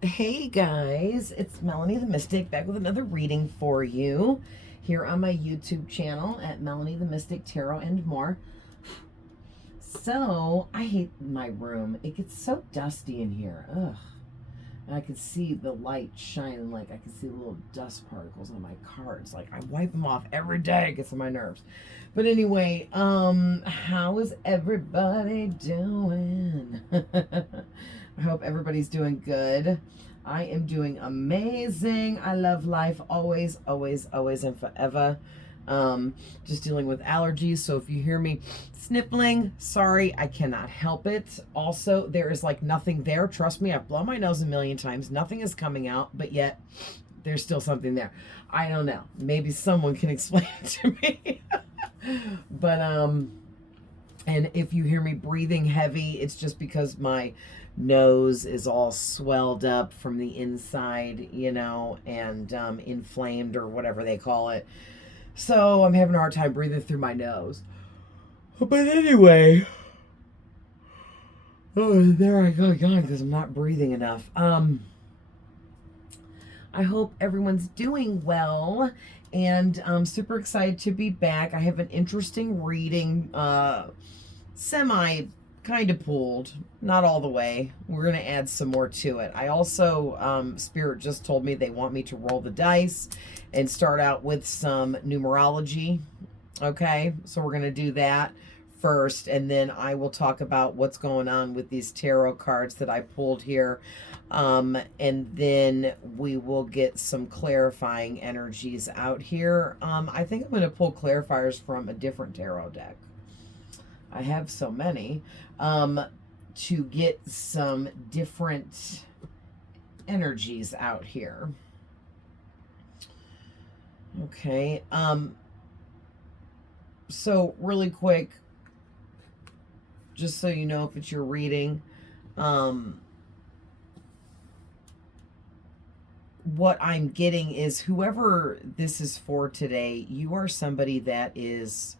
Hey guys, it's Melanie the Mystic back with another reading for you here on my YouTube channel at Melanie the Mystic Tarot and more. So, I hate my room. It gets so dusty in here. Ugh. And I could see the light shining, like I could see the little dust particles on my cards. Like I wipe them off every day. It gets on my nerves. But anyway, how is everybody doing? I hope everybody's doing good. I am doing amazing. I love life always, always, always, and forever. Just dealing with allergies. So if you hear me sniffling, sorry, I cannot help it. Also, there is like nothing there. Trust me, I've blown my nose a million times. Nothing is coming out, but yet there's still something there. I don't know. Maybe someone can explain it to me. But and if you hear me breathing heavy, it's just because my nose is all swelled up from the inside, and inflamed or whatever they call it. So I'm having a hard time breathing through my nose. But anyway, oh, there I go again because I'm not breathing enough. I hope everyone's doing well, and I'm super excited to be back. I have an interesting reading, semi kind of pulled, not all the way. We're going to add some more to it. I also, Spirit just told me they want me to roll the dice and start out with some numerology. Okay, so we're going to do that first, and then I will talk about what's going on with these tarot cards that I pulled here. And then we will get some clarifying energies out here. I think I'm going to pull clarifiers from a different tarot deck. I have so many, to get some different energies out here. Okay. So really quick, just so you know if it's your reading, what I'm getting is whoever this is for today, you are somebody that is,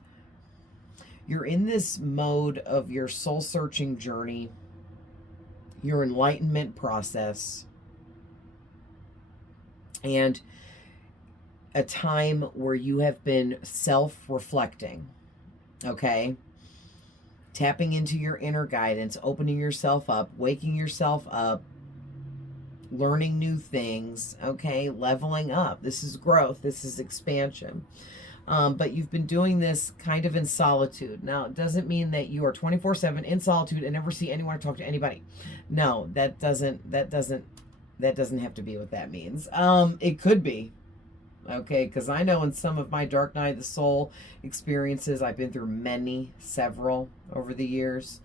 you're in this mode of your soul searching journey, your enlightenment process, and a time where you have been self-reflecting, okay? Tapping into your inner guidance, opening yourself up, waking yourself up, learning new things, okay? Leveling up. This is growth. This is expansion. But you've been doing this kind of in solitude. Now, it doesn't mean that you are 24/7 in solitude and never see anyone or talk to anybody. No, that doesn't have to be what that means. It could be, okay, because I know in some of my dark night of the soul experiences, I've been through several over the years.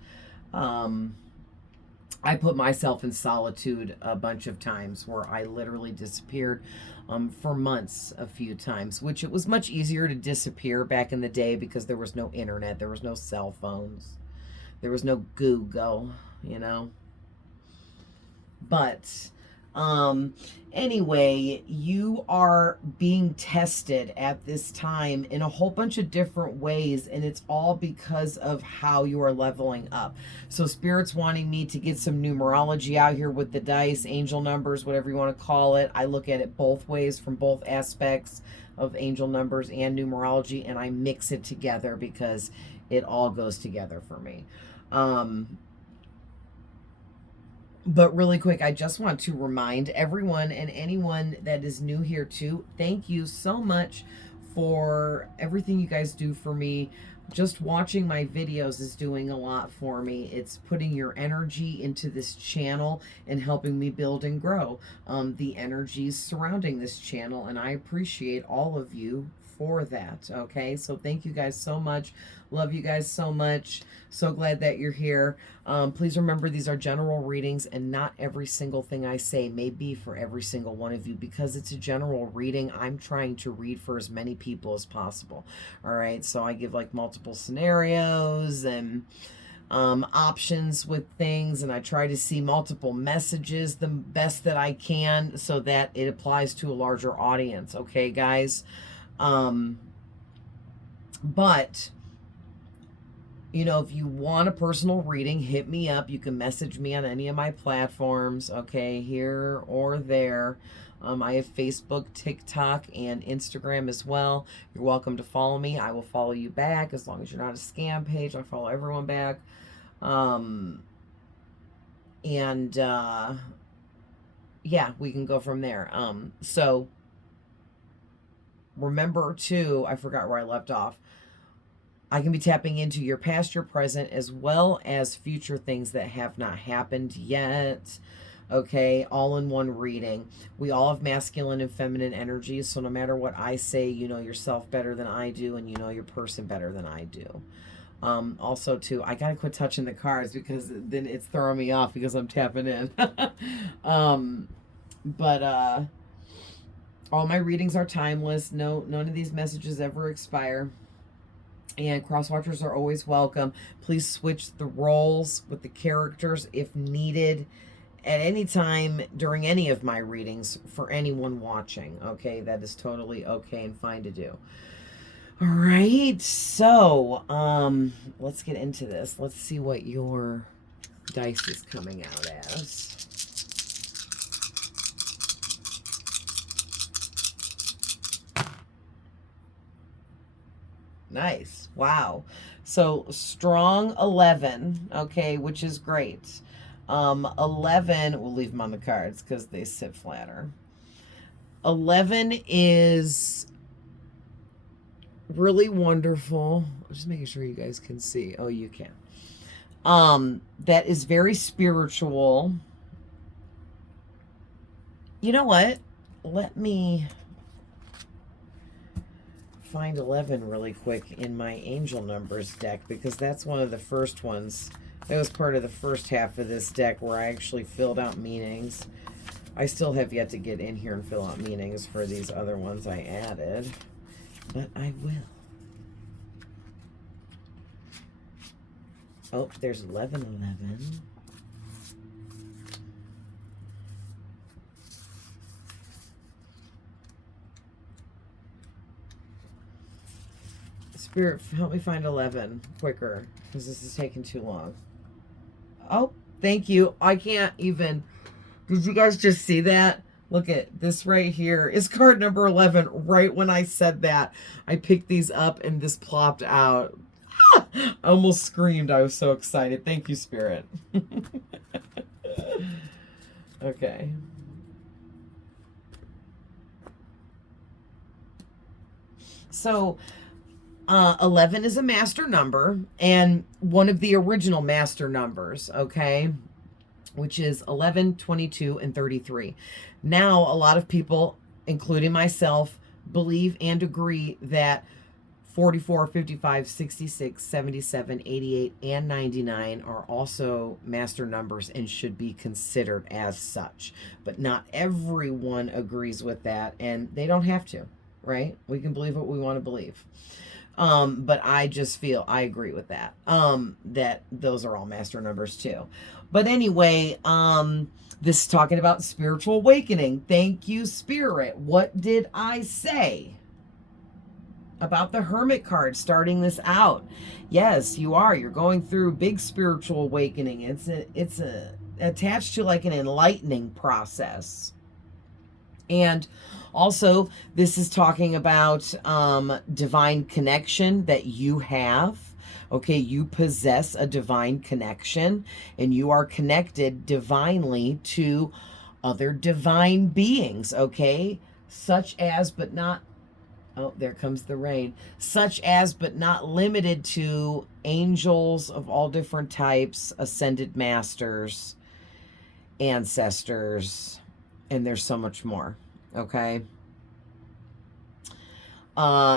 I put myself in solitude a bunch of times where I literally disappeared for months a few times, which it was much easier to disappear back in the day because there was no internet, there was no cell phones, there was no Google, you know. But anyway, you are being tested at this time in a whole bunch of different ways, and it's all because of how you are leveling up. So Spirit's wanting me to get some numerology out here with the dice, angel numbers, whatever you want to call it. I look at it both ways, from both aspects of angel numbers and numerology, and I mix it together because it all goes together for me. But really quick, I just want to remind everyone and anyone that is new here too, thank you so much for everything you guys do for me. Just watching my videos is doing a lot for me. It's putting your energy into this channel and helping me build and grow the energies surrounding this channel, and I appreciate all of you for that. Okay, so thank you guys so much. Love you guys so much. So glad that you're here. Please remember, these are general readings, and not every single thing I say may be for every single one of you. Because it's a general reading, I'm trying to read for as many people as possible. All right, so I give like multiple scenarios and options with things, and I try to see multiple messages the best that I can so that it applies to a larger audience. Okay, guys? But You know, if you want a personal reading, hit me up. You can message me on any of my platforms, okay, here or there. I have Facebook, TikTok, and Instagram as well. You're welcome to follow me. I will follow you back as long as you're not a scam page. I follow everyone back. And yeah, we can go from there. So remember too, I forgot where I left off. I can be tapping into your past, your present, as well as future things that have not happened yet. Okay, all in one reading. We all have masculine and feminine energies, so no matter what I say, you know yourself better than I do, and you know your person better than I do. Also, too, I gotta quit touching the cards because then it's throwing me off because I'm tapping in. But all my readings are timeless. None of these messages ever expire. And cross watchers are always welcome. Please switch the roles with the characters if needed at any time during any of my readings for anyone watching. Okay, that is totally okay and fine to do. All right, so let's get into this. Let's see what your dice is coming out as. Nice. Wow. So strong 11, okay, which is great. 11, we'll leave them on the cards because they sit flatter. 11 is really wonderful. Just making sure you guys can see. Oh, you can. That is very spiritual. You know what? Let me find 11 really quick in my angel numbers deck because that's one of the first ones. That was part of the first half of this deck where I actually filled out meanings. I still have yet to get in here and fill out meanings for these other ones I added, but I will. Oh, there's 1111. Spirit, help me find 11 quicker because this is taking too long. Oh, thank you. I can't even. Did you guys just see that? Look at this right here is card number 11. Right when I said that, I picked these up and this plopped out. I almost screamed. I was so excited. Thank you, Spirit. Okay. So 11 is a master number and one of the original master numbers, okay, which is 11, 22, and 33. Now, a lot of people, including myself, believe and agree that 44, 55, 66, 77, 88, and 99 are also master numbers and should be considered as such. But not everyone agrees with that, and they don't have to, right? We can believe what we want to believe. But I just feel I agree with that. That those are all master numbers too. But anyway, this is talking about spiritual awakening. Thank you, Spirit. What did I say about the Hermit card starting this out? Yes, you are. You're going through big spiritual awakening. It's attached to like an enlightening process. And also, this is talking about divine connection that you have. Okay, you possess a divine connection and you are connected divinely to other divine beings, okay? Such as, but not, oh, there comes the rain. Such as, but not limited to angels of all different types, ascended masters, ancestors, and there's so much more. Okay.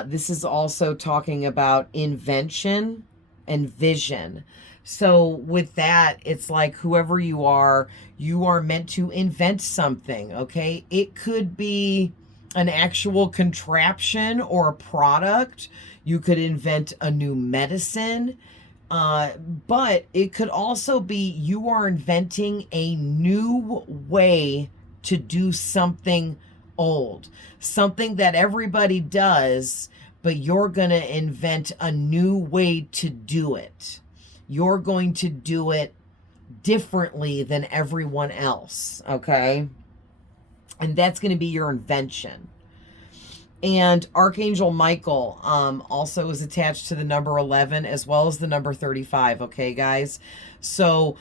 This is also talking about invention and vision. So with that, it's like whoever you are meant to invent something. Okay. It could be an actual contraption or a product. You could invent a new medicine. But it could also be you are inventing a new way to do something old, something that everybody does, but you're going to invent a new way to do it. You're going to do it differently than everyone else, okay? And that's going to be your invention. And Archangel Michael also is attached to the number 11 as well as the number 35, okay, guys? So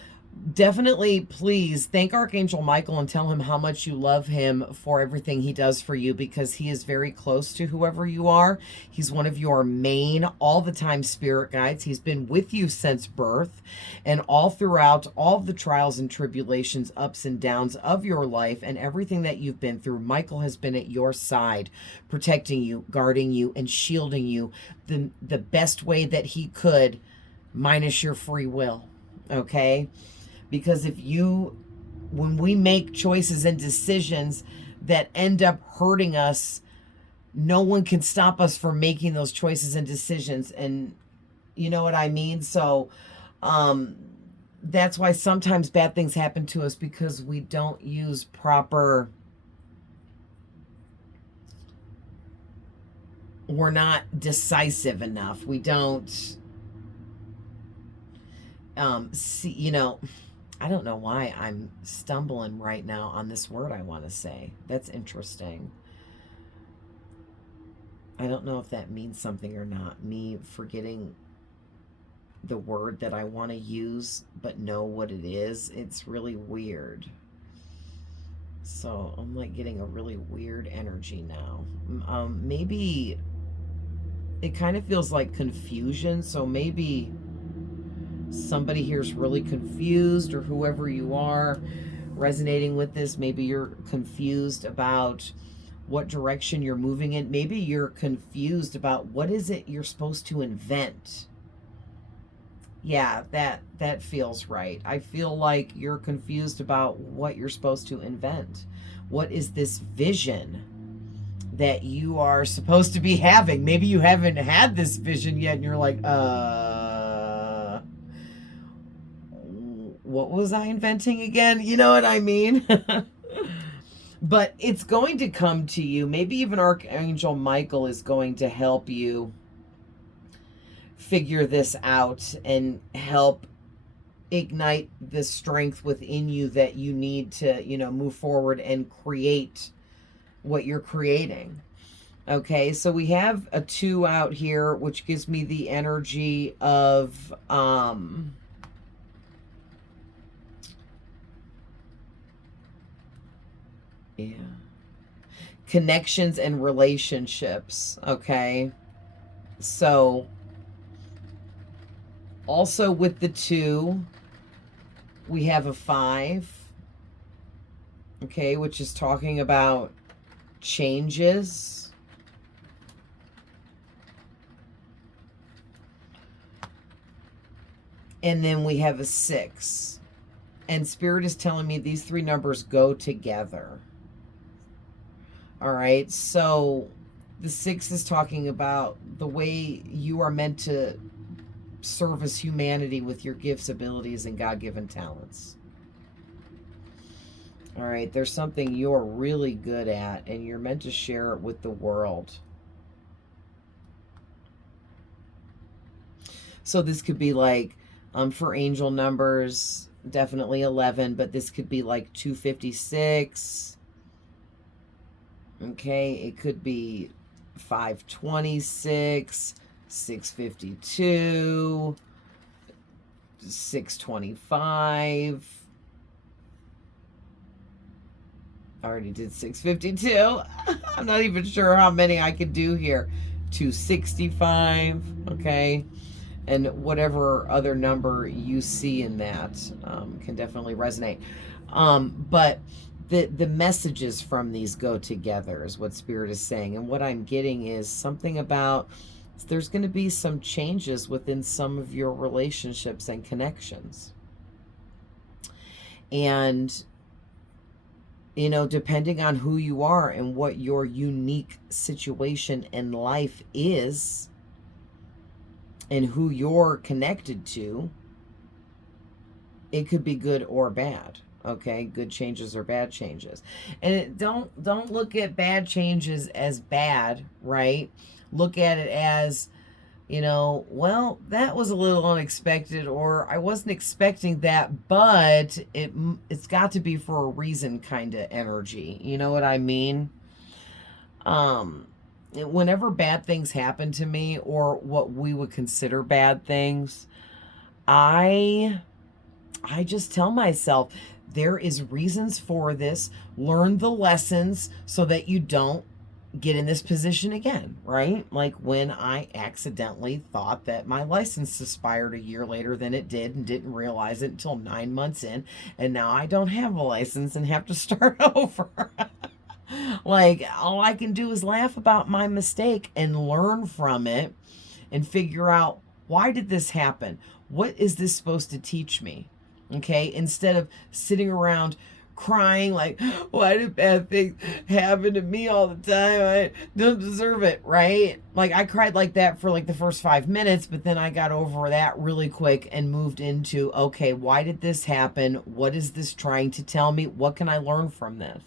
definitely, please thank Archangel Michael and tell him how much you love him for everything he does for you, because he is very close to whoever you are. He's one of your main, all the time spirit guides. He's been with you since birth, and all throughout all of the trials and tribulations, ups and downs of your life and everything that you've been through, Michael has been at your side, protecting you, guarding you, and shielding you the best way that he could, minus your free will, okay? Because when we make choices and decisions that end up hurting us, no one can stop us from making those choices and decisions. And you know what I mean? So that's why sometimes bad things happen to us, because we don't use proper, we're not decisive enough. We don't see, you know, I don't know why I'm stumbling right now on this word I want to say. That's interesting. I don't know if that means something or not. Me forgetting the word that I want to use, but know what it is. It's really weird. So I'm like getting a really weird energy now. Maybe it kind of feels like confusion. So maybe somebody here is really confused, or whoever you are resonating with this, maybe you're confused about what direction you're moving in. Maybe you're confused about what is it you're supposed to invent. Yeah, that feels right. I feel like you're confused about what you're supposed to invent. What is this vision that you are supposed to be having? Maybe you haven't had this vision yet and you're like, what was I inventing again? You know what I mean? But it's going to come to you. Maybe even Archangel Michael is going to help you figure this out and help ignite the strength within you that you need to, you know, move forward and create what you're creating. Okay, so we have a 2 out here, which gives me the energy of connections and relationships. Okay, so also with the 2, we have a 5, okay, which is talking about changes. And then we have a 6. And Spirit is telling me these 3 numbers go together. All right, so the 6 is talking about the way you are meant to service humanity with your gifts, abilities, and God-given talents. All right, there's something you're really good at, and you're meant to share it with the world. So this could be like, for angel numbers, definitely 11, but this could be like 256. Okay, it could be 526, 652, 625. I already did 652. I'm not even sure how many I could do here. 265, okay? And whatever other number you see in that can definitely resonate. But the messages from these go together is what Spirit is saying. And what I'm getting is something about there's going to be some changes within some of your relationships and connections. And, you know, depending on who you are and what your unique situation in life is and who you're connected to, it could be good or bad. Okay, good changes or bad changes. And don't look at bad changes as bad, right? Look at it as well, that was a little unexpected, or I wasn't expecting that, but it's got to be for a reason kind of energy. You know what I mean? Um, Whenever bad things happen to me, or what we would consider bad things, I I just tell myself there is reasons for this. Learn the lessons so that you don't get in this position again, right? Like when I accidentally thought that my license expired a year later than it did and didn't realize it until 9 months in, and now I don't have a license and have to start over. Like all I can do is laugh about my mistake and learn from it and figure out, why did this happen? What is this supposed to teach me? Okay, instead of sitting around crying like, why do bad things happen to me all the time? I don't deserve it, right? Like I cried like that for like the first 5 minutes, but then I got over that really quick and moved into, okay, why did this happen? What is this trying to tell me? What can I learn from this?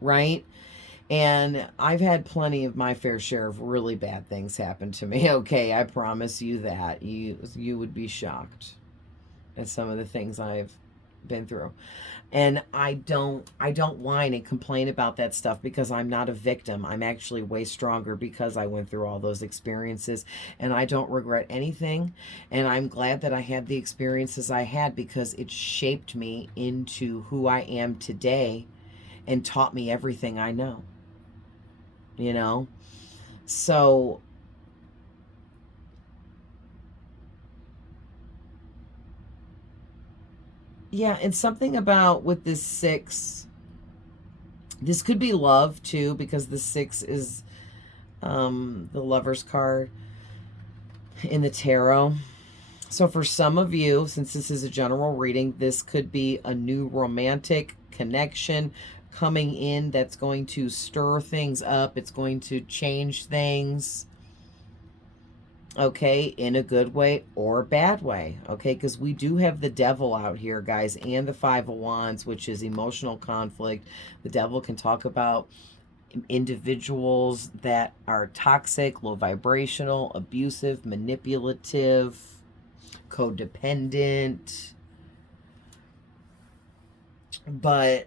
Right? And I've had plenty of my fair share of really bad things happen to me. Okay, I promise you that. You would be shocked at some of the things I've been through. And I don't whine and complain about that stuff because I'm not a victim. I'm actually way stronger because I went through all those experiences, and I don't regret anything. And I'm glad that I had the experiences I had because it shaped me into who I am today and taught me everything I know. So yeah, and something about with this 6, this could be love too, because the 6 is the Lover's card in the tarot. So for some of you, since this is a general reading, this could be a new romantic connection coming in that's going to stir things up. It's going to change things, okay, in a good way or a bad way, okay, because we do have the devil out here, guys, and the 5 of Wands, which is emotional conflict. The devil can talk about individuals that are toxic, low vibrational, abusive, manipulative, codependent. But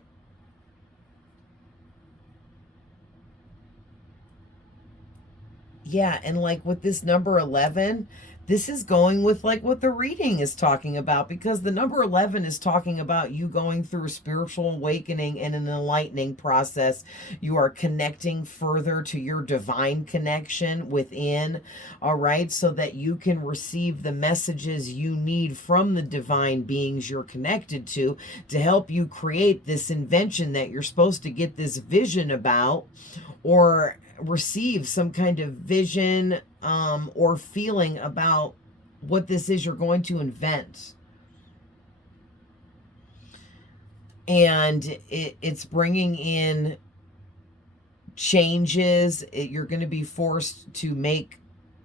yeah, and like with this number 11, this is going with like what the reading is talking about, because the number 11 is talking about you going through a spiritual awakening and an enlightening process. You are connecting further to your divine connection within, all right, so that you can receive the messages you need from the divine beings you're connected to help you create this invention that you're supposed to get this vision about, or receive some kind of vision or feeling about what this is you're going to invent. And it's bringing in changes. You're going to be forced to make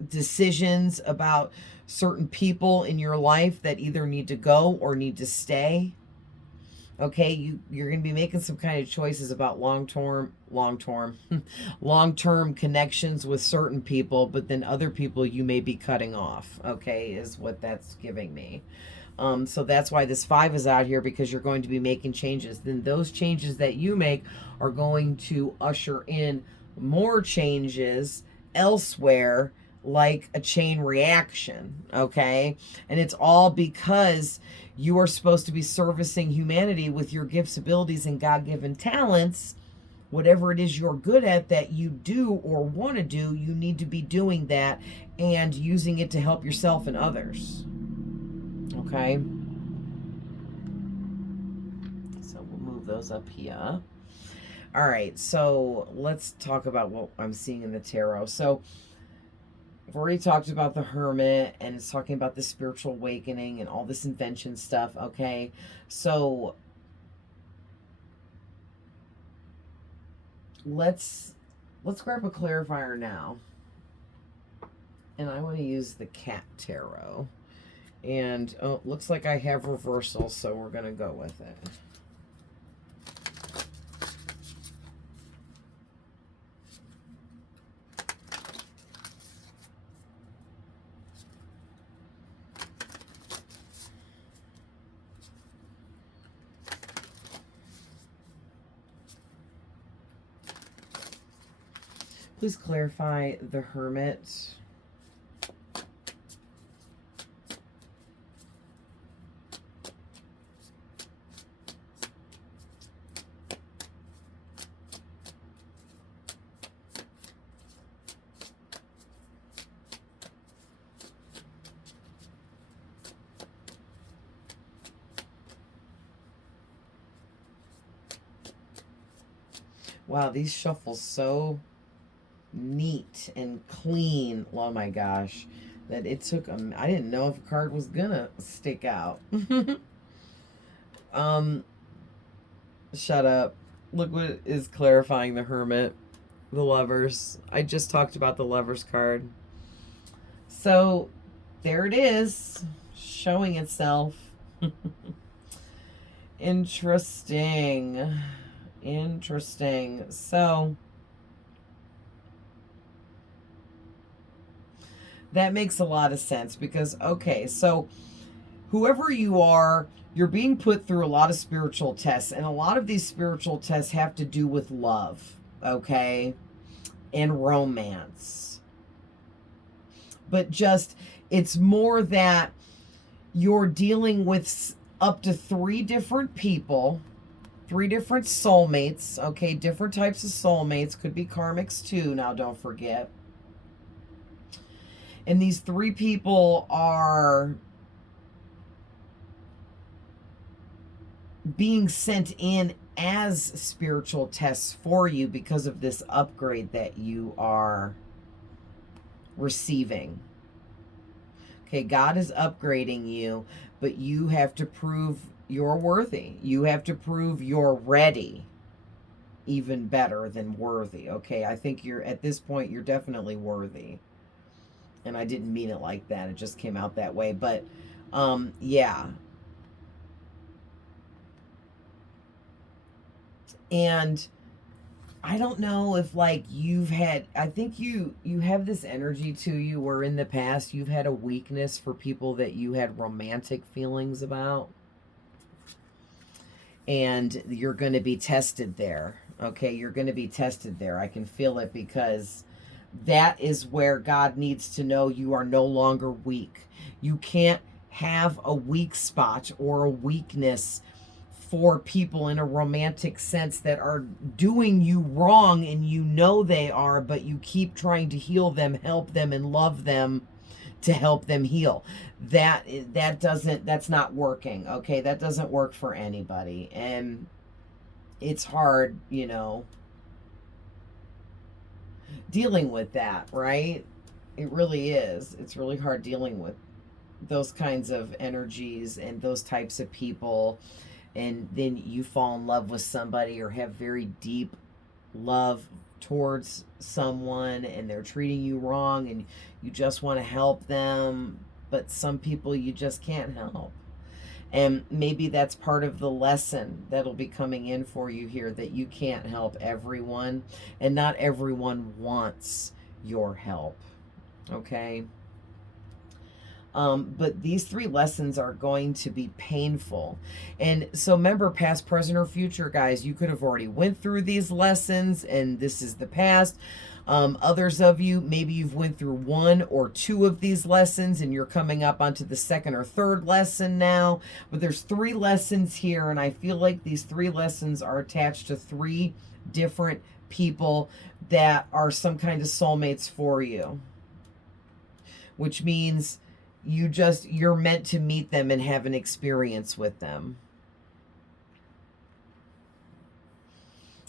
decisions about certain people in your life that either need to go or need to stay. Okay, you're going to be making some kind of choices about long-term connections with certain people, but then other people you may be cutting off, okay, is what that's giving me. So that's why this 5 is out here, because you're going to be making changes. Then those changes that you make are going to usher in more changes elsewhere, like a chain reaction, okay? And it's all because you are supposed to be servicing humanity with your gifts, abilities, and God-given talents. Whatever it is you're good at that you do or want to do, you need to be doing that and using it to help yourself and others. Okay? So we'll move those up here. All right, so let's talk about what I'm seeing in the tarot. So I've already talked about the Hermit, and it's talking about the spiritual awakening and all this invention stuff, okay? So let's grab a clarifier now. And I want to use the Cat Tarot. And oh, looks like I have reversal, so we're going to go with it. Please clarify the Hermit. Wow, these shuffle so neat and clean. Oh my gosh. That it took I didn't know if a card was gonna stick out. Shut up. Look what is clarifying the Hermit. The Lovers. I just talked about the Lovers card. So there it is, showing itself. Interesting. Interesting. So that makes a lot of sense because, okay, so whoever you are, you're being put through a lot of spiritual tests, and a lot of these spiritual tests have to do with love, okay, and romance. But just, it's more that you're dealing with up to 3 different people, 3 different soulmates, okay, different types of soulmates, could be karmics too, now don't forget. And these 3 people are being sent in as spiritual tests for you because of this upgrade that you are receiving. Okay, God is upgrading you, but you have to prove you're worthy. You have to prove you're ready. Even better than worthy. Okay, I think you're, at this point, you're definitely worthy. And I didn't mean it like that. It just came out that way. But, yeah. And I don't know if, like, you've had, I think you have this energy to you where in the past you've had a weakness for people that you had romantic feelings about. And you're going to be tested there. Okay, you're going to be tested there. I can feel it because that is where God needs to know you are no longer weak. You can't have a weak spot or a weakness for people in a romantic sense that are doing you wrong, and you know they are, but you keep trying to heal them, help them, and love them to help them heal. That's not working. Okay, that doesn't work for anybody. And it's hard, you know, dealing with that, right? It really is. It's really hard dealing with those kinds of energies and those types of people. And then you fall in love with somebody or have very deep love towards someone, and they're treating you wrong, and you just want to help them, but some people you just can't help. And maybe that's part of the lesson that'll be coming in for you here, that you can't help everyone, and not everyone wants your help. Okay? But these 3 lessons are going to be painful. And so remember, past, present, or future, guys, you could have already went through these lessons, and this is the past. Others of you, maybe you've went through 1 or 2 of these lessons, and you're coming up onto the 2nd or 3rd lesson now. But there's 3 lessons here, and I feel like these 3 lessons are attached to 3 different people that are some kind of soulmates for you. Which means you're meant to meet them and have an experience with them.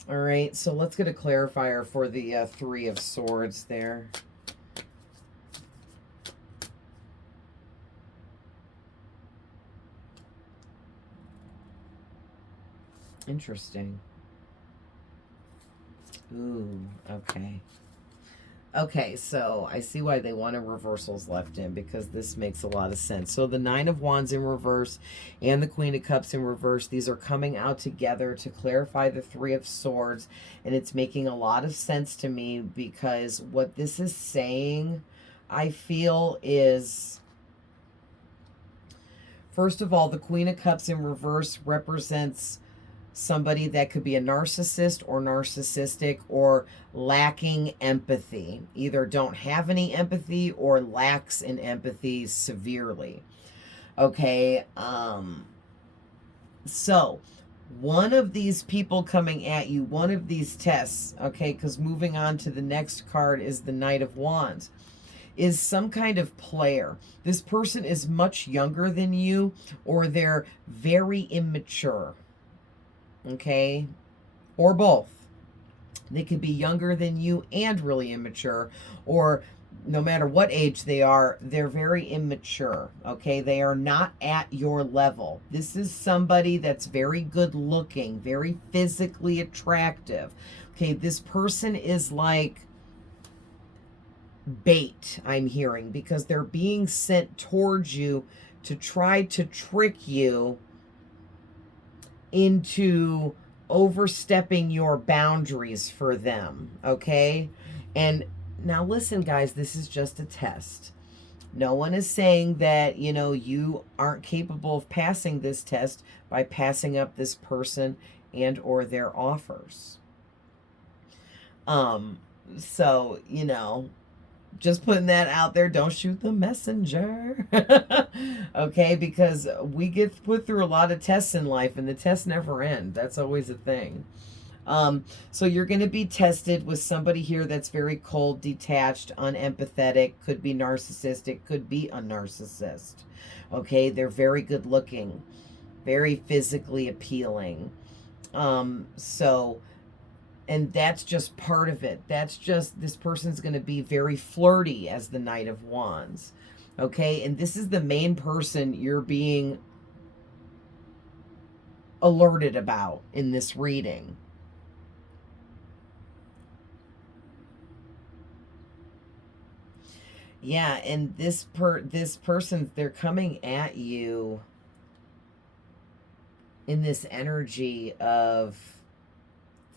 All right, so let's get a clarifier for the 3 of Swords there. Interesting. Ooh, okay. Okay, so I see why they wanted reversals left in, because this makes a lot of sense. So the 9 of Wands in reverse and the Queen of Cups in reverse, these are coming out together to clarify the 3 of Swords, and it's making a lot of sense to me, because what this is saying, I feel, is, first of all, the Queen of Cups in reverse represents somebody that could be a narcissist or narcissistic or lacking empathy. Either don't have any empathy or lacks in empathy severely. Okay, so one of these people coming at you, one of these tests, okay, because moving on to the next card is the Knight of Wands, is some kind of player. This person is much younger than you, or they're very immature, okay, or both. They could be younger than you and really immature, or no matter what age they are, they're very immature, okay? They are not at your level. This is somebody that's very good looking, very physically attractive, okay? This person is like bait, I'm hearing, because they're being sent towards you to try to trick you into overstepping your boundaries for them, okay? And now listen, guys, this is just a test. No one is saying that, you know, you aren't capable of passing this test by passing up this person and or their offers. So, you know, just putting that out there. Don't shoot the messenger. Okay, because we get put through a lot of tests in life and the tests never end. That's always a thing. So you're going to be tested with somebody here that's very cold, detached, unempathetic, could be narcissistic, could be a narcissist. Okay, they're very good looking, very physically appealing. And that's just part of it. That's just, this person's going to be very flirty as the Knight of Wands. Okay, and this is the main person you're being alerted about in this reading. Yeah, and this person, they're coming at you in this energy of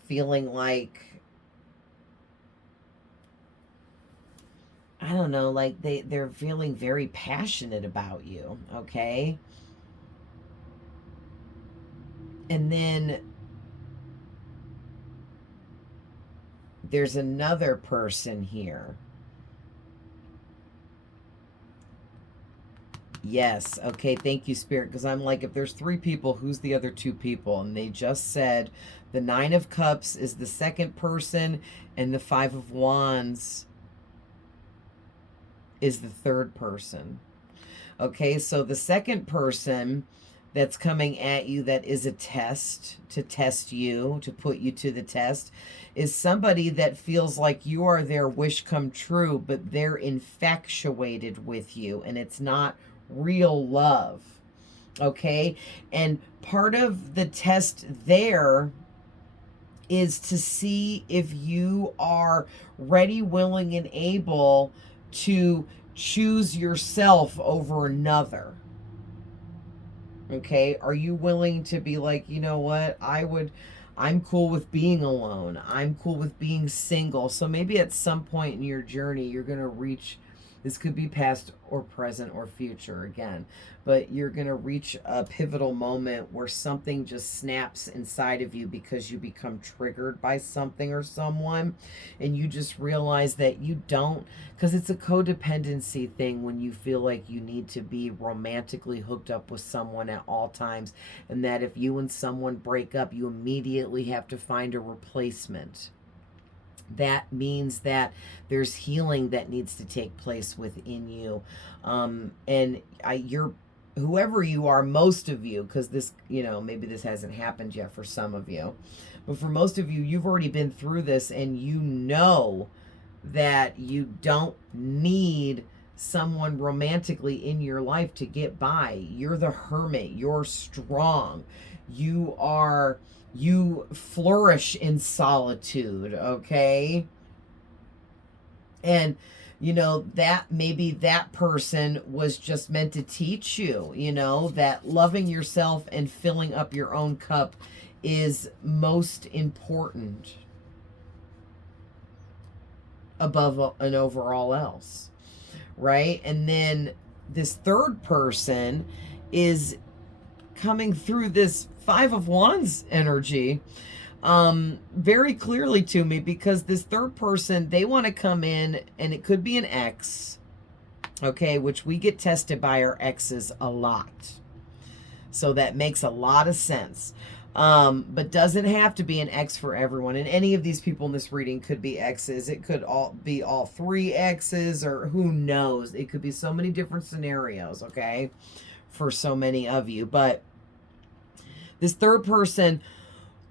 feeling like, I don't know, like they're feeling very passionate about you, okay? And then there's another person here. Yes, okay, thank you, Spirit, because I'm like, if there's 3 people, who's the other 2 people? And they just said the 9 of Cups is the second person, and the 5 of Wands is the third person. Okay, so the second person that's coming at you, that is a test, to test you, to put you to the test, is somebody that feels like you are their wish come true, but they're infatuated with you, and it's not real love. Okay, and part of the test there is to see if you are ready, willing, and able to choose yourself over another. Okay, are you willing to be like, you know what, I'm cool with being alone, I'm cool with being single. So maybe at some point in your journey you're going to reach, this could be past or present or future again, but you're going to reach a pivotal moment where something just snaps inside of you because you become triggered by something or someone, and you just realize that you don't, because it's a codependency thing when you feel like you need to be romantically hooked up with someone at all times, and that if you and someone break up, you immediately have to find a replacement. That means that there's healing that needs to take place within you. And you're, whoever you are, most of you, because this, you know, maybe this hasn't happened yet for some of you, but for most of you, you've already been through this, and you know that you don't need someone romantically in your life to get by. You're the hermit. You're strong. You flourish in solitude, okay? And, you know, that maybe that person was just meant to teach you, you know, that loving yourself and filling up your own cup is most important above and over all else, right? And then this third person is coming through this Five of Wands energy very clearly to me, because this third person, they want to come in, and it could be an ex, okay, which we get tested by our exes a lot. So that makes a lot of sense. But doesn't have to be an ex for everyone. And any of these people in this reading could be exes. It could be all three exes, or who knows. It could be so many different scenarios, okay, for so many of you. But this third person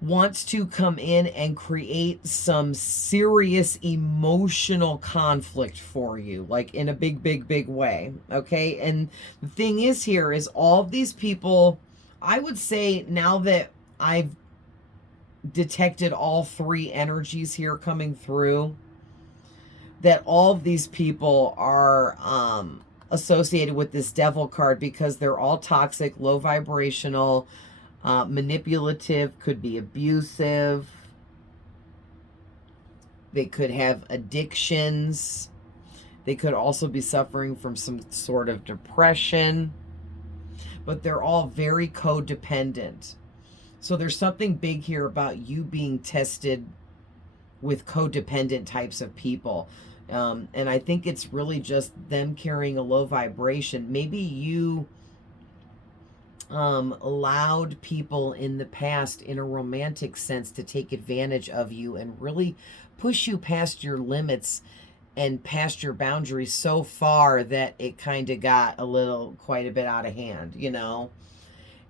wants to come in and create some serious emotional conflict for you, like in a big, big, big way, okay? And the thing is here is all of these people, I would say, now that I've detected all three energies here coming through, that all of these people are associated with this Devil card, because they're all toxic, low vibrational, manipulative, could be abusive. They could have addictions. They could also be suffering from some sort of depression. But they're all very codependent. So there's something big here about you being tested with codependent types of people. And I think it's really just them carrying a low vibration. Maybe you allowed people in the past, in a romantic sense, to take advantage of you and really push you past your limits and past your boundaries so far that it kind of got quite a bit out of hand, you know?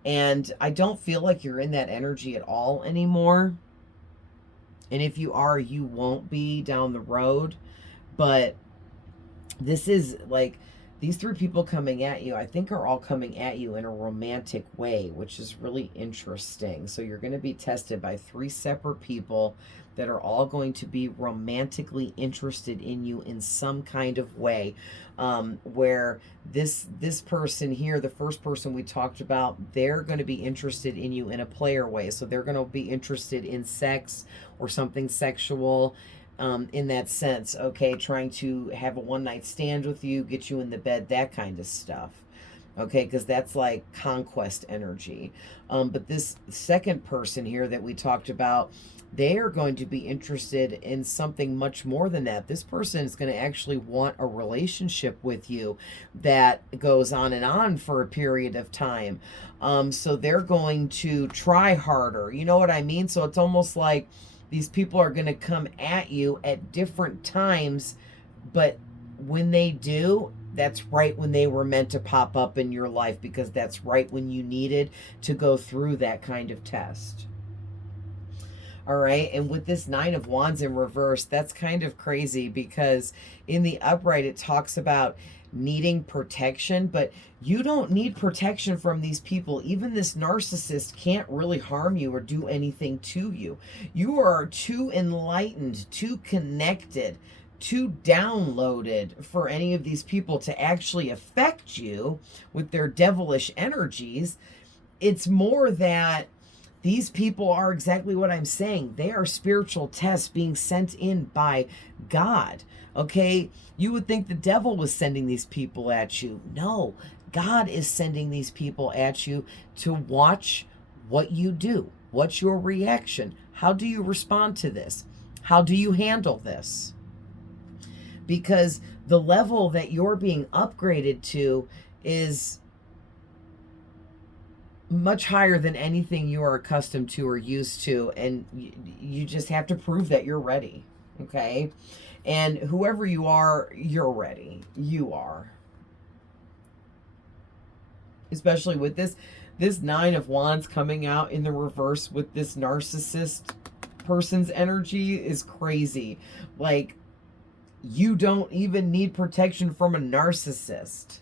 And I don't feel like you're in that energy at all anymore. And if you are, you won't be down the road. But this is like, these three people coming at you, I think, are all coming at you in a romantic way, which is really interesting. So you're going to be tested by three separate people that are all going to be romantically interested in you in some kind of way, where this person here, the first person we talked about, they're going to be interested in you in a player way. So they're going to be interested in sex or something sexual, in that sense, okay, trying to have a one-night stand with you, get you in the bed, that kind of stuff, okay, because that's like conquest energy. But this second person here that we talked about, they are going to be interested in something much more than that. This person is going to actually want a relationship with you that goes on and on for a period of time. So they're going to try harder, you know what I mean? So it's almost like these people are going to come at you at different times, but when they do, that's right when they were meant to pop up in your life, because that's right when you needed to go through that kind of test. All right, and with this Nine of Wands in reverse, that's kind of crazy, because in the upright, it talks about needing protection, but you don't need protection from these people. Even this narcissist can't really harm you or do anything to you. You are too enlightened, too connected, too downloaded for any of these people to actually affect you with their devilish energies. It's more that these people are exactly what I'm saying. They are spiritual tests being sent in by God. Okay, you would think the devil was sending these people at you. No, God is sending these people at you to watch what you do. What's your reaction? How do you respond to this? How do you handle this? Because the level that you're being upgraded to is much higher than anything you are accustomed to or used to, and you just have to prove that you're ready, okay? And whoever you are, you're ready. You are. Especially with this Nine of Wands coming out in the reverse with this narcissist person's energy is crazy. Like, you don't even need protection from a narcissist,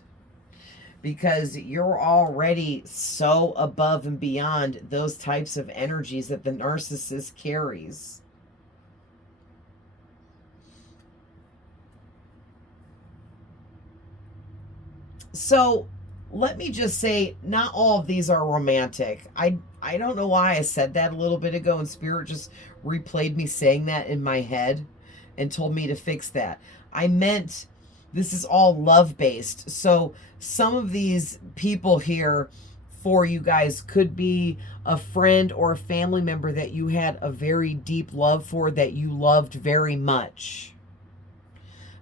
because you're already so above and beyond those types of energies that the narcissist carries. So let me just say, not all of these are romantic. I don't know why I said that a little bit ago, and Spirit just replayed me saying that in my head and told me to fix that. I meant this is all love-based. So some of these people here for you guys could be a friend or a family member that you had a very deep love for, that you loved very much.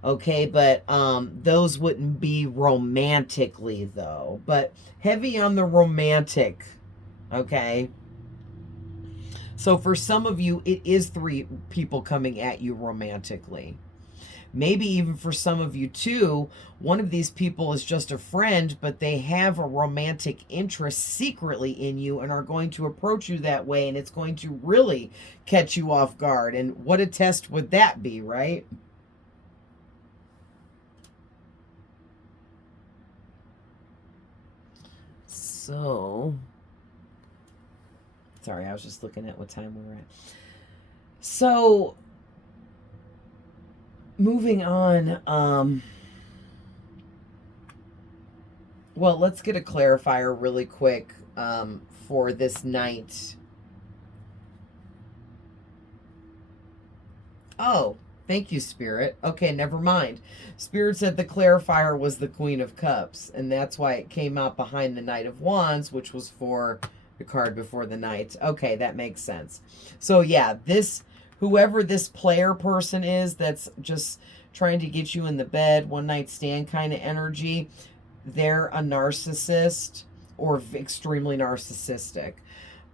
Okay, but those wouldn't be romantically though, but heavy on the romantic. Okay. So for some of you, it is 3 people coming at you romantically. Maybe even for some of you too, one of these people is just a friend, but they have a romantic interest secretly in you and are going to approach you that way, and it's going to really catch you off guard. And what a test would that be, right? So, sorry, I was just looking at what time we were at. So, moving on, well, let's get a clarifier really quick for this night. Oh, thank you, Spirit. Okay, never mind. Spirit said the clarifier was the Queen of Cups, and that's why it came out behind the Knight of Wands, which was for the card before the Knight. Okay, that makes sense. So yeah, whoever this player person is that's just trying to get you in the bed, one night stand kind of energy, they're a narcissist or extremely narcissistic.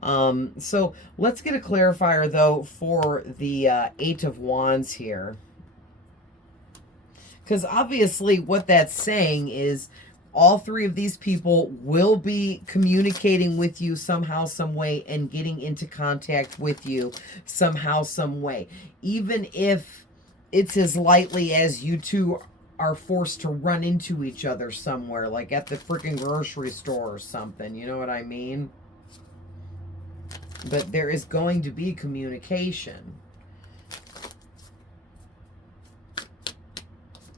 So let's get a clarifier though for the 8 of Wands here. Because obviously what that's saying is all 3 of these people will be communicating with you somehow, some way, and getting into contact with you somehow, some way. Even if it's as lightly as you two are forced to run into each other somewhere, like at the freaking grocery store or something. You know what I mean? But there is going to be communication.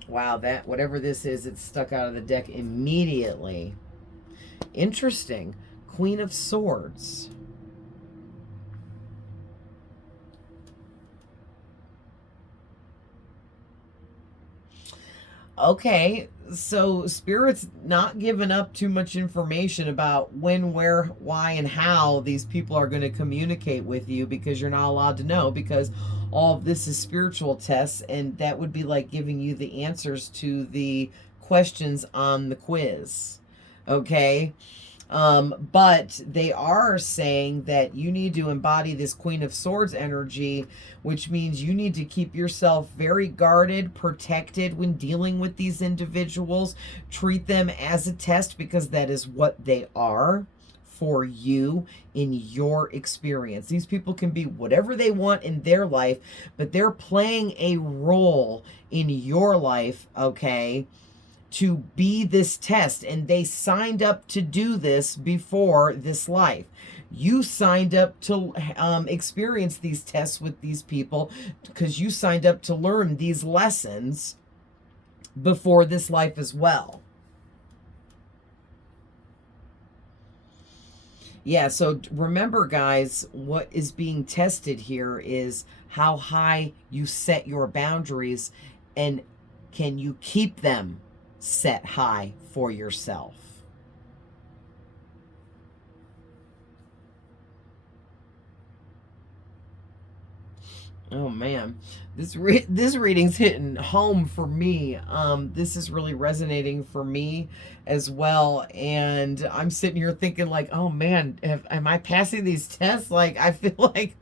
Wow, that whatever this is, it's stuck out of the deck immediately. Interesting. Queen of Swords. Okay, so Spirit's not giving up too much information about when, where, why, and how these people are going to communicate with you, because you're not allowed to know, because all of this is spiritual tests, and that would be like giving you the answers to the questions on the quiz. Okay? But they are saying that you need to embody this Queen of Swords energy, which means you need to keep yourself very guarded, protected when dealing with these individuals. Treat them as a test, because that is what they are for you in your experience. These people can be whatever they want in their life, but they're playing a role in your life, okay, to be this test, and they signed up to do this before this life. You signed up to experience these tests with these people because you signed up to learn these lessons before this life as well. Yeah, so remember, guys, what is being tested here is how high you set your boundaries, and can you keep them set high for yourself. Oh man, this reading's hitting home for me. This is really resonating for me as well, and I'm sitting here thinking like, oh man, am I passing these tests? Like, I feel like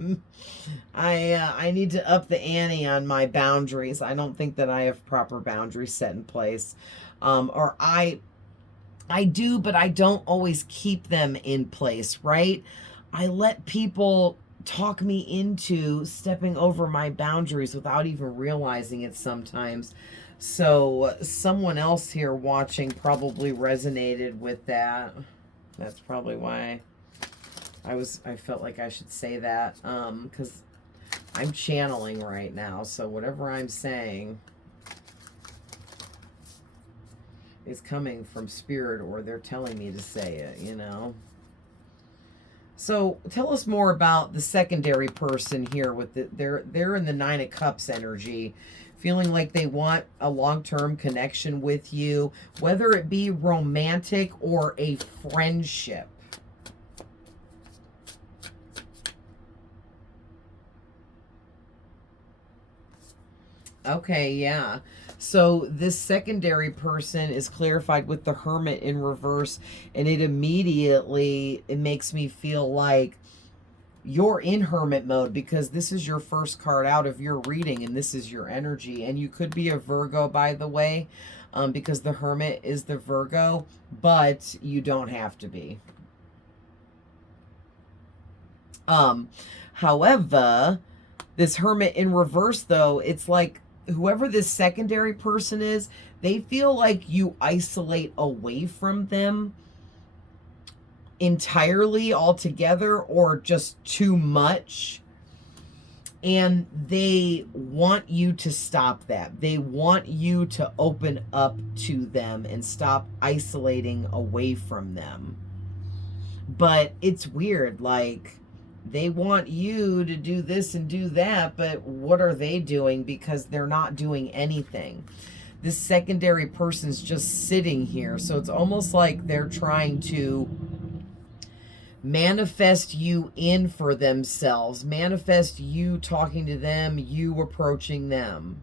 I need to up the ante on my boundaries. I don't think that I have proper boundaries set in place, or I do, but I don't always keep them in place. Right? I let people talk me into stepping over my boundaries without even realizing it sometimes. So someone else here watching probably resonated with that. That's probably why I felt like I should say that, because I'm channeling right now, so whatever I'm saying is coming from Spirit, or they're telling me to say it, you know. So tell us more about the secondary person here with they're in the 9 of Cups energy, feeling like they want a long-term connection with you, whether it be romantic or a friendship. Okay, yeah. So this secondary person is clarified with the Hermit in reverse, and it makes me feel like you're in hermit mode because this is your first card out of your reading and this is your energy. And you could be a Virgo, by the way, because the Hermit is the Virgo, but you don't have to be. However, this Hermit in reverse, though, it's like whoever this secondary person is, they feel like you isolate away from them entirely altogether or just too much, and they want you to stop that. They want you to open up to them and stop isolating away from them. But it's weird, like they want you to do this and do that, but what are they doing? Because they're not doing anything. This secondary person's just sitting here, so it's almost like they're trying to manifest you in for themselves, manifest you talking to them, you approaching them.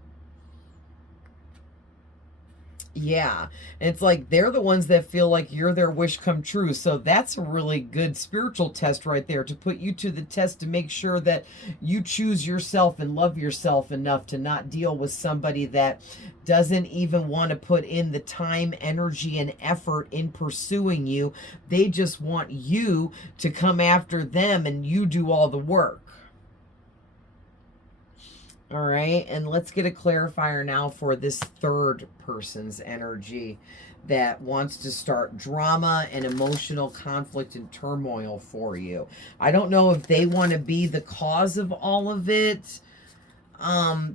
Yeah. And it's like they're the ones that feel like you're their wish come true. So that's a really good spiritual test right there, to put you to the test, to make sure that you choose yourself and love yourself enough to not deal with somebody that doesn't even want to put in the time, energy, and effort in pursuing you. They just want you to come after them and you do all the work. All right, and let's get a clarifier now for this third person's energy that wants to start drama and emotional conflict and turmoil for you. I don't know if they want to be the cause of all of it,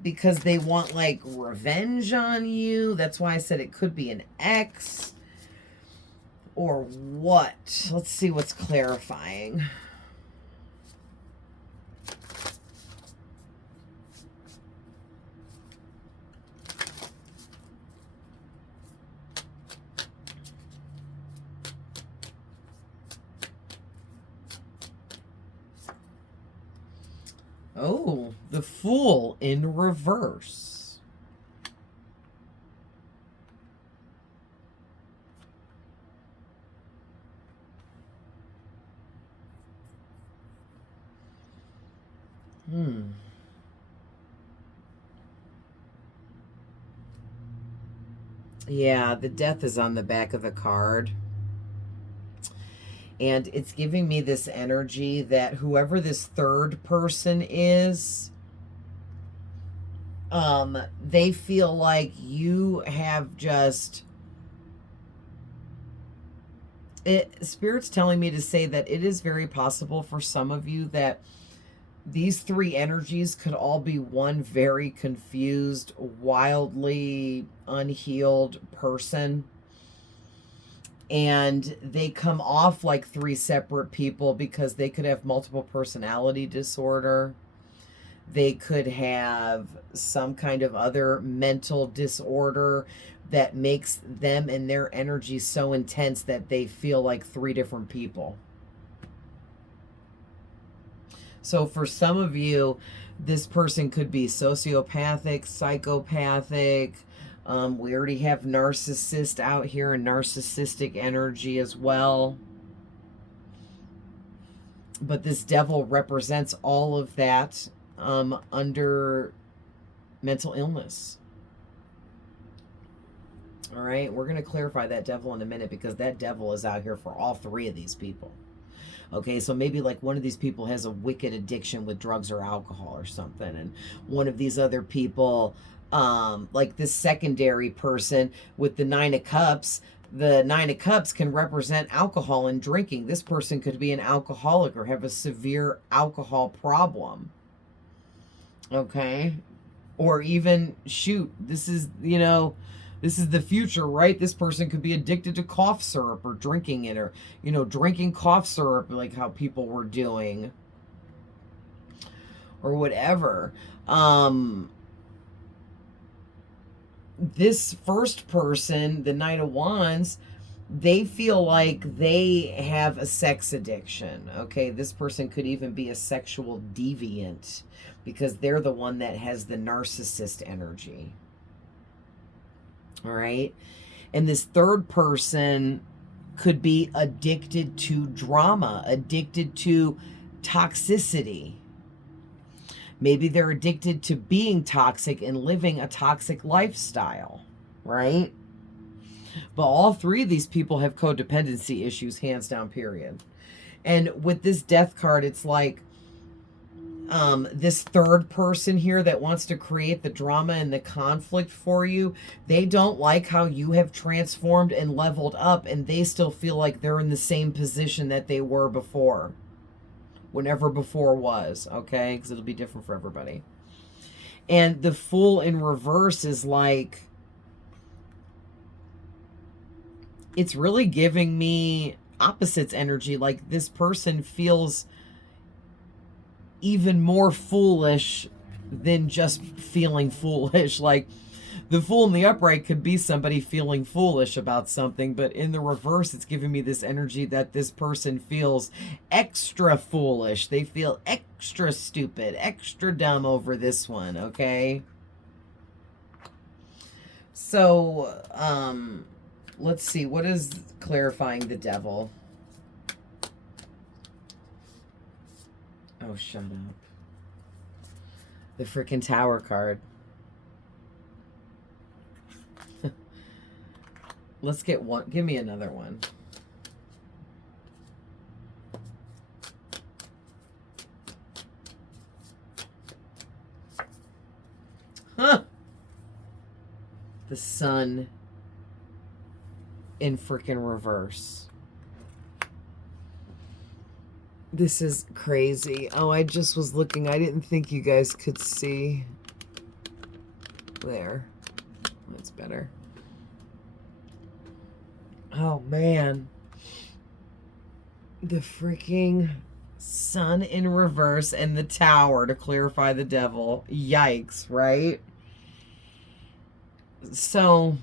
because they want like revenge on you. That's why I said it could be an ex or what. Let's see what's clarifying. Oh, the Fool in reverse. Yeah, the Death is on the back of the card. And it's giving me this energy that whoever this third person is, they feel like you have just... Spirit's telling me to say that it is very possible for some of you that these three energies could all be one very confused, wildly unhealed person. And they come off like three separate people because they could have multiple personality disorder. They could have some kind of other mental disorder that makes them and their energy so intense that they feel like three different people. So for some of you, this person could be sociopathic, psychopathic. We already have narcissist out here and narcissistic energy as well. But this Devil represents all of that under mental illness. All right, we're going to clarify that Devil in a minute, because that Devil is out here for all three of these people. Okay, so maybe like one of these people has a wicked addiction with drugs or alcohol or something, and one of these other people, like this secondary person with the Nine of Cups, the Nine of Cups can represent alcohol and drinking. This person could be an alcoholic or have a severe alcohol problem. Okay, or even, shoot, this is, this is the future, right? This person could be addicted to cough syrup or drinking it, or, drinking cough syrup like how people were doing, or whatever. This first person, the Knight of Wands, they feel like they have a sex addiction. Okay, this person could even be a sexual deviant because they're the one that has the narcissist energy. All right. And this third person could be addicted to drama, addicted to toxicity. Maybe they're addicted to being toxic and living a toxic lifestyle, right? But all three of these people have codependency issues, hands down, period. And with this death card, it's like this third person here that wants to create the drama and the conflict for you, they don't like how you have transformed and leveled up, and they still feel like they're in the same position that they were before. Whenever before was, okay? Because it'll be different for everybody. And the Fool in reverse is like, it's really giving me opposites energy. Like this person feels even more foolish than just feeling foolish. Like the Fool in the upright could be somebody feeling foolish about something, but in the reverse, it's giving me this energy that this person feels extra foolish. They feel extra stupid, extra dumb over this one, okay? So, let's see. What is clarifying the devil? Oh, shut up. The freaking Tower card. Let's get one. Give me another one. Huh. The Sun in freaking reverse. This is crazy. Oh, I just was looking. I didn't think you guys could see. There. That's better. Oh, man. The freaking Sun in reverse and the Tower to clarify the devil. Yikes, right? So,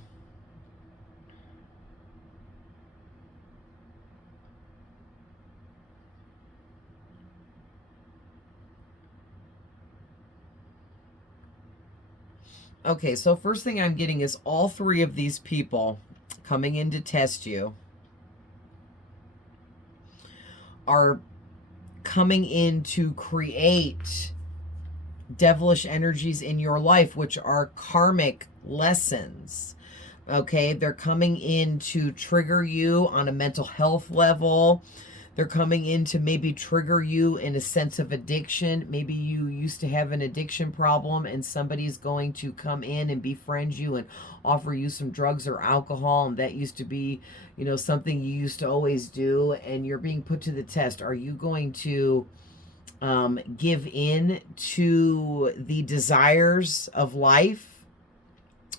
okay, so first thing I'm getting is all three of these people coming in to test you are coming in to create devilish energies in your life, which are karmic lessons. Okay, they're coming in to trigger you on a mental health level. They're coming in to maybe trigger you in a sense of addiction. Maybe you used to have an addiction problem and somebody's going to come in and befriend you and offer you some drugs or alcohol, and that used to be, you know, something you used to always do, and you're being put to the test. Are you going to give in to the desires of life,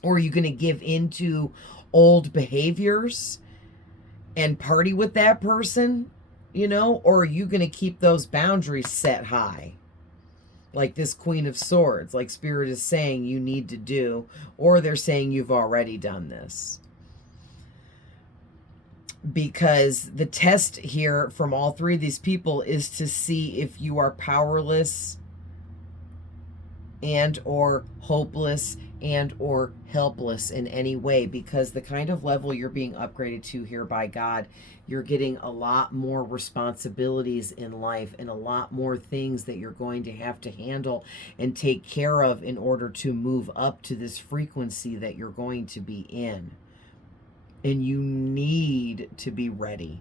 or are you going to give in to old behaviors and party with that person, you know, or are you going to keep those boundaries set high like this Queen of Swords, like Spirit is saying you need to do, or they're saying you've already done this? Because the test here from all three of these people is to see if you are powerless and or hopeless and or helpless in any way, because the kind of level you're being upgraded to here by God, you're getting a lot more responsibilities in life and a lot more things that you're going to have to handle and take care of in order to move up to this frequency that you're going to be in. And you need to be ready.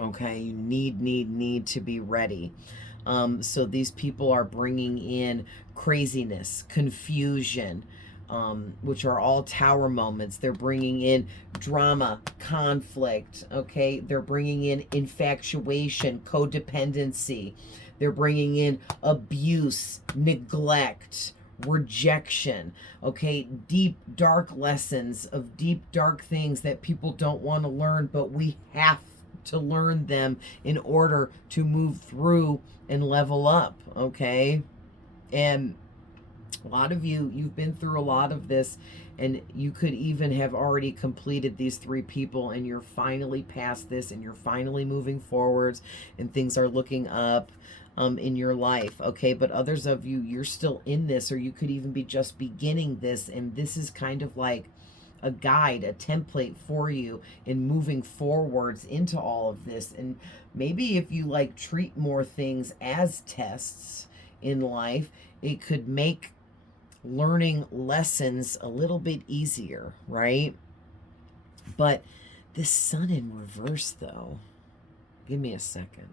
Okay, you need to be ready. So these people are bringing in craziness, confusion, which are all Tower moments. They're bringing in drama, conflict, okay? They're bringing in infatuation, codependency. They're bringing in abuse, neglect, rejection, okay? Deep, dark lessons of deep, dark things that people don't want to learn, but we have to learn them in order to move through and level up, okay? And A lot of you, you've been through a lot of this, and you could even have already completed these 3 people, and you're finally past this, and you're finally moving forwards, and things are looking up in your life, okay? But others of you, you're still in this, or you could even be just beginning this, and this is kind of like a guide, a template for you in moving forwards into all of this. And maybe if you like treat more things as tests in life, it could make learning lessons a little bit easier, right? But this sun in reverse, though, give me a second.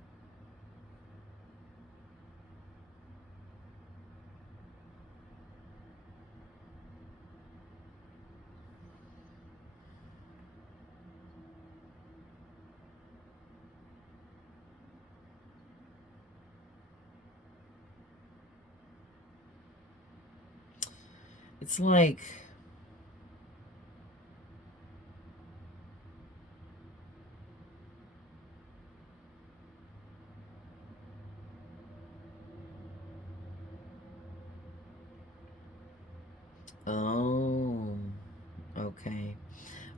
It's like, oh, okay.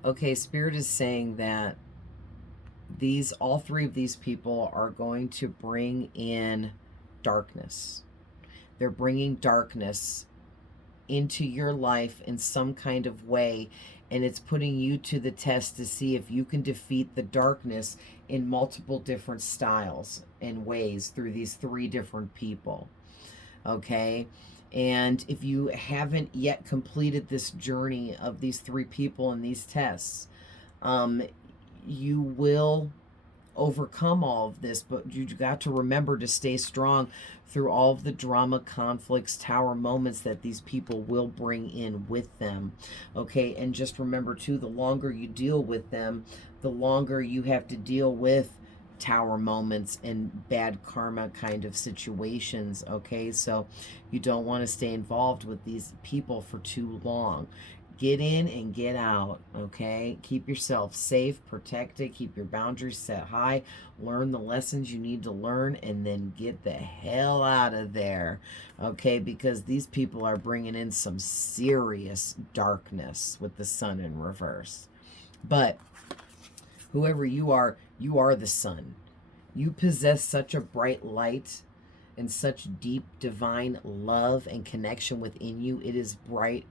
Okay, Spirit is saying that all 3 of these people are going to bring in darkness. They're bringing darkness into your life in some kind of way, and it's putting you to the test to see if you can defeat the darkness in multiple different styles and ways through these 3 different people, okay? And if you haven't yet completed this journey of these 3 people and these tests, you will overcome all of this, but you got to remember to stay strong through all of the drama, conflicts, tower moments that these people will bring in with them, okay? And just remember too, the longer you deal with them, the longer you have to deal with tower moments and bad karma kind of situations, okay? So you don't want to stay involved with these people for too long. Get in and get out, okay? Keep yourself safe, protected, keep your boundaries set high, learn the lessons you need to learn, and then get the hell out of there, okay? Because these people are bringing in some serious darkness with the sun in reverse. But whoever you are the sun. You possess such a bright light and such deep divine love and connection within you. It is bright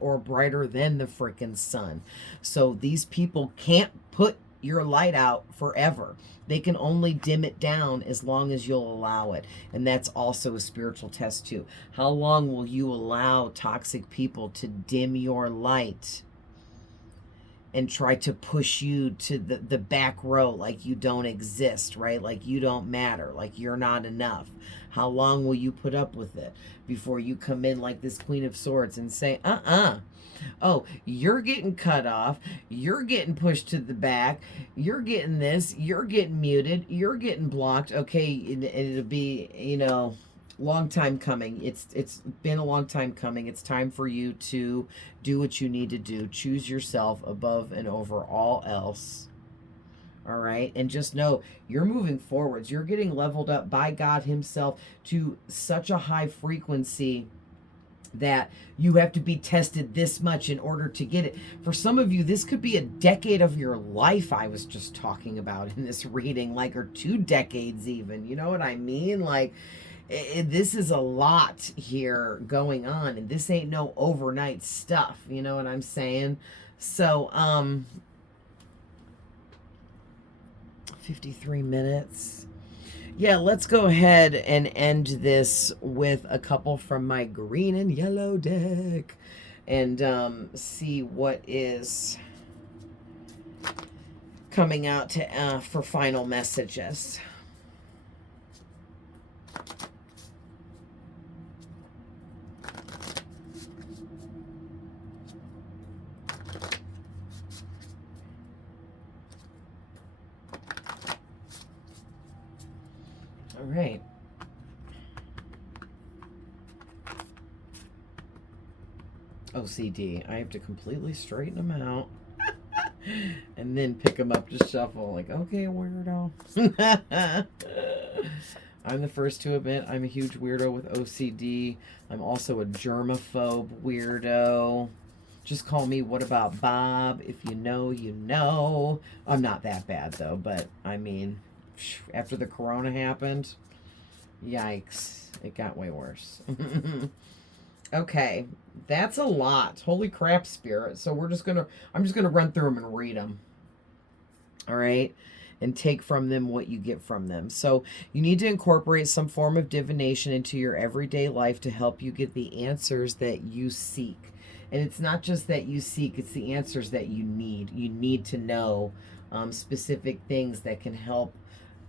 or brighter than the freaking sun. So these people can't put your light out forever. They can only dim it down as long as you'll allow it. And that's also a spiritual test too. How long will you allow toxic people to dim your light and try to push you to the back row like you don't exist, right? Like you don't matter, like you're not enough? How long will you put up with it before you come in like this Queen of Swords and say, oh, you're getting cut off, you're getting pushed to the back, you're getting this, you're getting muted, you're getting blocked, okay? And it'll be, you know, long time coming. It's been a long time coming. It's time for you to do what you need to do. Choose yourself above and over all else. All right? And just know you're moving forwards. You're getting leveled up by God himself to such a high frequency that you have to be tested this much in order to get it. For some of you, this could be a decade of your life I was just talking about in this reading, like, or 2 decades even. You know what I mean? Like, this is a lot here going on, and this ain't no overnight stuff. You know what I'm saying? So, 53 minutes. Yeah, let's go ahead and end this with a couple from my green and yellow deck and see what is coming out to for final messages. All right. OCD. I have to completely straighten them out and then pick them up to shuffle. Like, okay, weirdo. I'm the first to admit I'm a huge weirdo with OCD. I'm also a germaphobe weirdo. Just call me What About Bob? If you know, you know. I'm not that bad, though, but I mean, after the corona happened, yikes, it got way worse. Okay, that's a lot. Holy crap, Spirit. So I'm just gonna run through them and read them. All right, and take from them what you get from them. So you need to incorporate some form of divination into your everyday life to help you get the answers that you seek. And it's not just that you seek, it's the answers that you need. You need to know specific things that can help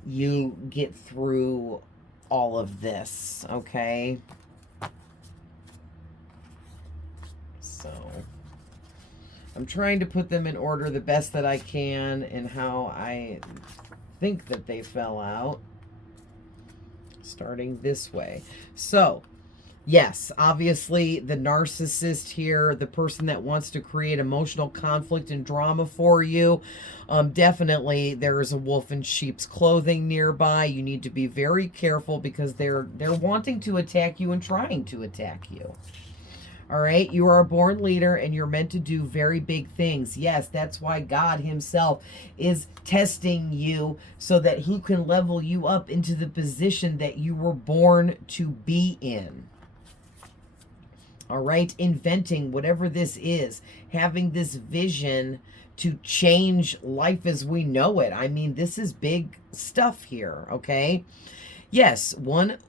you get through all of this, okay? So I'm trying to put them in order the best that I can and how I think that they fell out. Starting this way. So, yes, obviously the narcissist here, the person that wants to create emotional conflict and drama for you, definitely there is a wolf in sheep's clothing nearby. You need to be very careful because they're wanting to attack you and trying to attack you. All right, you are a born leader and you're meant to do very big things. Yes, that's why God himself is testing you so that he can level you up into the position that you were born to be in. All right, inventing whatever this is, having this vision to change life as we know it. I mean, this is big stuff here, okay? Yes, one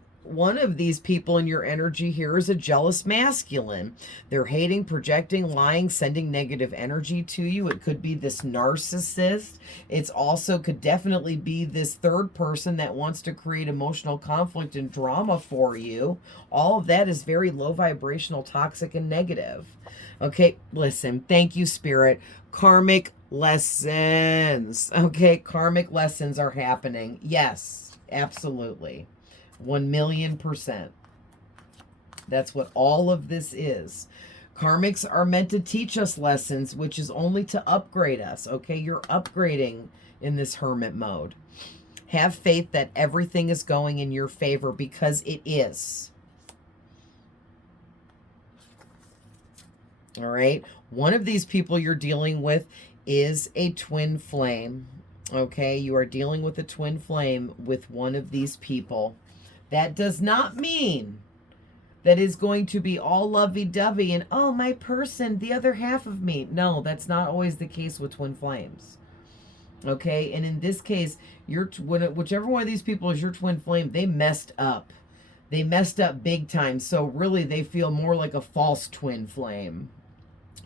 of these people in your energy here is a jealous masculine. They're hating, projecting, lying, sending negative energy to you. It could be this narcissist. It's also could definitely be this third person that wants to create emotional conflict and drama for you. All of that is very low vibrational, toxic, and negative. Okay, listen, thank you, Spirit. Karmic lessons. Okay, karmic lessons are happening. Yes, absolutely. 1,000,000%. That's what all of this is. Karmics are meant to teach us lessons, which is only to upgrade us. Okay, you're upgrading in this hermit mode. Have faith that everything is going in your favor because it is. All right. One of these people you're dealing with is a twin flame. Okay, you are dealing with a twin flame with one of these people. That does not mean that is going to be all lovey-dovey and, oh, my person, the other half of me. No, that's not always the case with twin flames. Okay, and in this case, whichever one of these people is your twin flame, they messed up. They messed up big time. So really, they feel more like a false twin flame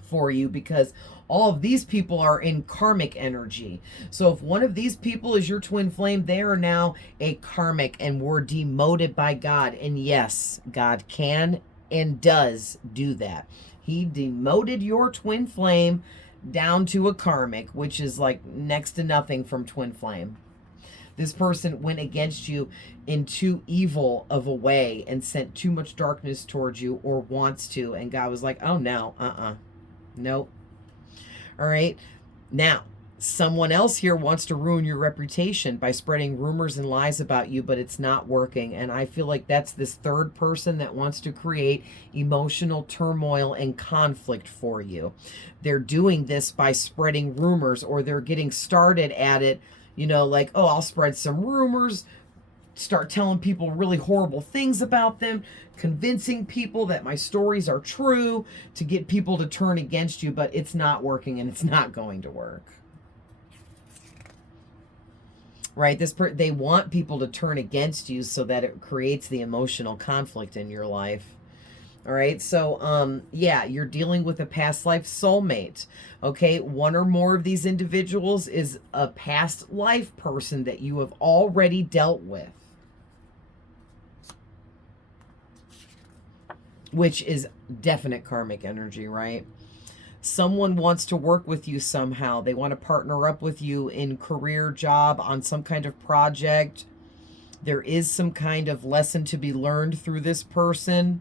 for you because all of these people are in karmic energy. So if one of these people is your twin flame, they are now a karmic and were demoted by God. And yes, God can and does do that. He demoted your twin flame down to a karmic, which is like next to nothing from twin flame. This person went against you in too evil of a way and sent too much darkness towards you or wants to. And God was like, oh, no, nope. All right. Now, someone else here wants to ruin your reputation by spreading rumors and lies about you, but it's not working. And I feel like that's this third person that wants to create emotional turmoil and conflict for you. They're doing this by spreading rumors, or they're getting started at it, you know, like, oh, I'll spread some rumors, start telling people really horrible things about them, convincing people that my stories are true to get people to turn against you, but it's not working and it's not going to work. Right? They want people to turn against you so that it creates the emotional conflict in your life. All right, so yeah, you're dealing with a past life soulmate. Okay, one or more of these individuals is a past life person that you have already dealt with, which is definite karmic energy, right? Someone wants to work with you somehow. They want to partner up with you in career, job, on some kind of project. There is some kind of lesson to be learned through this person.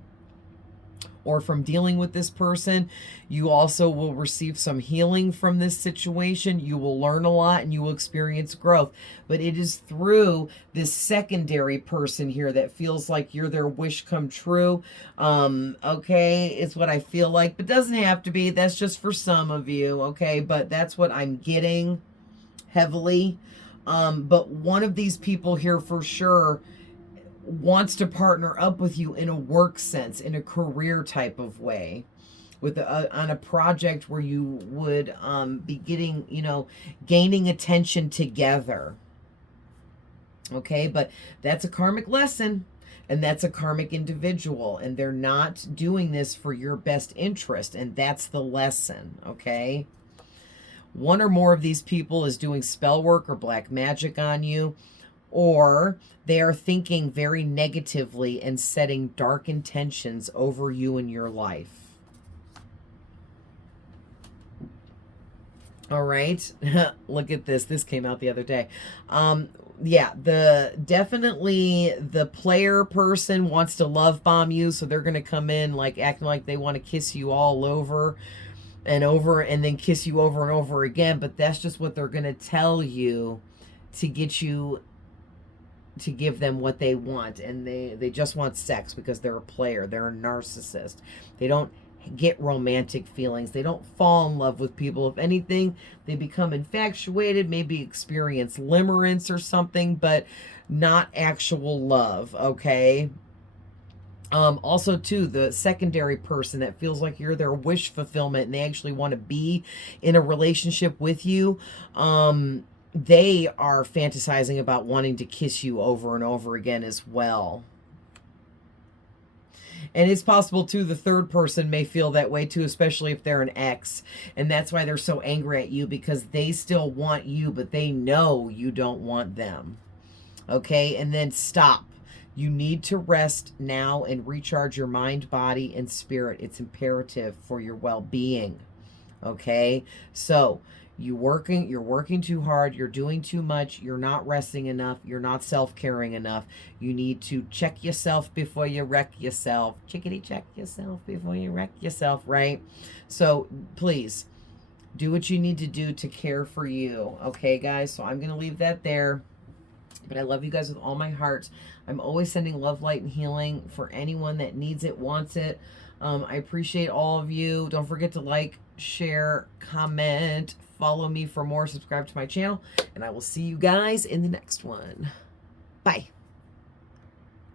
or from dealing with this person. You also will receive some healing from this situation. You will learn a lot and you will experience growth. But it is through this secondary person here that feels like you're their wish come true. Okay, it's what I feel like, but doesn't have to be. That's just for some of you, okay? But that's what I'm getting heavily. But one of these people here for sure wants to partner up with you in a work sense, in a career type of way, with on a project where you would be getting, gaining attention together. Okay, but that's a karmic lesson, and that's a karmic individual, and they're not doing this for your best interest, and that's the lesson. Okay, one or more of these people is doing spell work or black magic on you, or they are thinking very negatively and setting dark intentions over you and your life. All right. Look at this. This came out the other day. Yeah, definitely the player person wants to love bomb you, so they're going to come in like acting like they want to kiss you all over and over and then kiss you over and over again, but that's just what they're going to tell you to get you to give them what they want, and they just want sex because they're a player. They're a narcissist. They don't get romantic feelings. They don't fall in love with people. If anything, they become infatuated, maybe experience limerence or something, but not actual love, okay? Also, too, the secondary person that feels like you're their wish fulfillment and they actually want to be in a relationship with you, they are fantasizing about wanting to kiss you over and over again as well. And it's possible, too, the third person may feel that way, too, especially if they're an ex. And that's why they're so angry at you, because they still want you, but they know you don't want them. Okay? And then stop. You need to rest now and recharge your mind, body, and spirit. It's imperative for your well-being. Okay? So you're working too hard, you're doing too much, you're not resting enough, you're not self-caring enough. You need to check yourself before you wreck yourself. Chickadee check yourself before you wreck yourself, right? So please do what you need to do to care for you. Okay, guys? So I'm going to leave that there. But I love you guys with all my heart. I'm always sending love, light, and healing for anyone that needs it, wants it. I appreciate all of you. Don't forget to like, share, comment, follow me for more, subscribe to my channel, and I will see you guys in the next one. Bye.